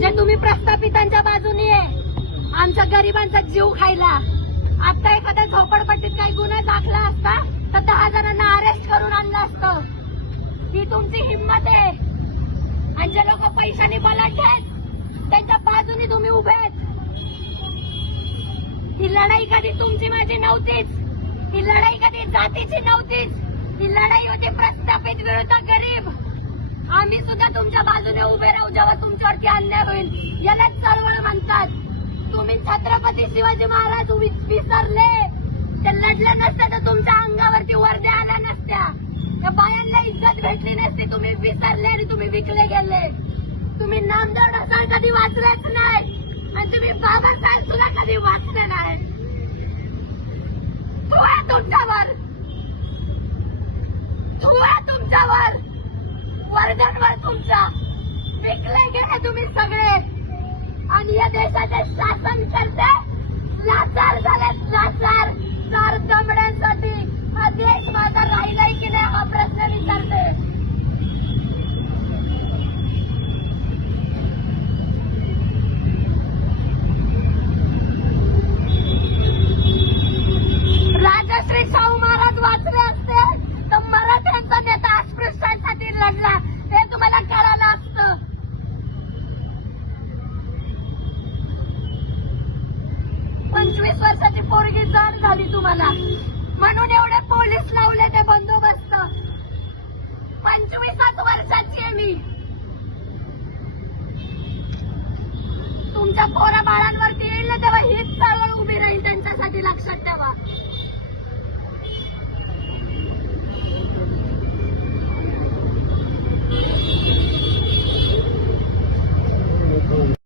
जे तुम्ही प्रस्थापितांच्या बाजूने आहे, आमच्या गरिबांचा जीव खायला. आता एखाद्या झोपडपट्टीत काही गुन्हा दाखला असता तर 10 जणांना अरेस्ट करून आणलं असतं. ही तुमची हिंमत आहे. आणि जे लोक पैशाने बलाढ्य आहेत त्यांच्या बाजूने तुम्ही उभे आहेत. ही लढाई कधी तुमची माझी नव्हतीच. ही लढाई कधी जातीची नव्हतीच. ही लढाई होती प्रस्थापित विरुद्ध गरीब. आम्ही सुद्धा तुमच्या बाजूने उभे राहू जेव्हा तुमच्यावरती अन्याय होईल. यालाच चळवळ म्हणतात. तुम्ही छत्रपती शिवाजी महाराज विसरले. ते लढले नसते तर तुमच्या अंगावरती वर्द्या आल्या नसत्या. त्या बायांना इज्जत भेटली नसती. तुम्ही विसरले आणि तुम्ही विकले गेले. तुम्ही नामदेव ढसाळ कधी वाचलेच नाही आणि तुम्ही बाबासाहेब सुद्धा कधी वाचले नाही. तू आहे तुमच्यावर, तू आहे तुमच्यावर, वर्गांवर तुमच्या विकले गेले तुम्ही सगळे. आणि या देशाचे शासन करते लाचार झाले. लाचार 4 दमड्यांसाठी हा देश माझा राहिलाय की नाही हा प्रश्न विचारते. राजश्री शाहू महाराज वाचले असते तर मराठ्यांचा नेता अस्पृश्यांसाठी लढला हे तुम्हाला कळालं असतं. 25 वर्षाची पोरगी जड झाली तुम्हाला म्हणून एवढे पोलीस लावले ते बंदोबस्त. 25 वर्षाची आहे मी. तुमच्या पोरा बाळांवरती येईल ना तेव्हा हीच चळवळ उभी राहील त्यांच्यासाठी. लक्षात ठेवा.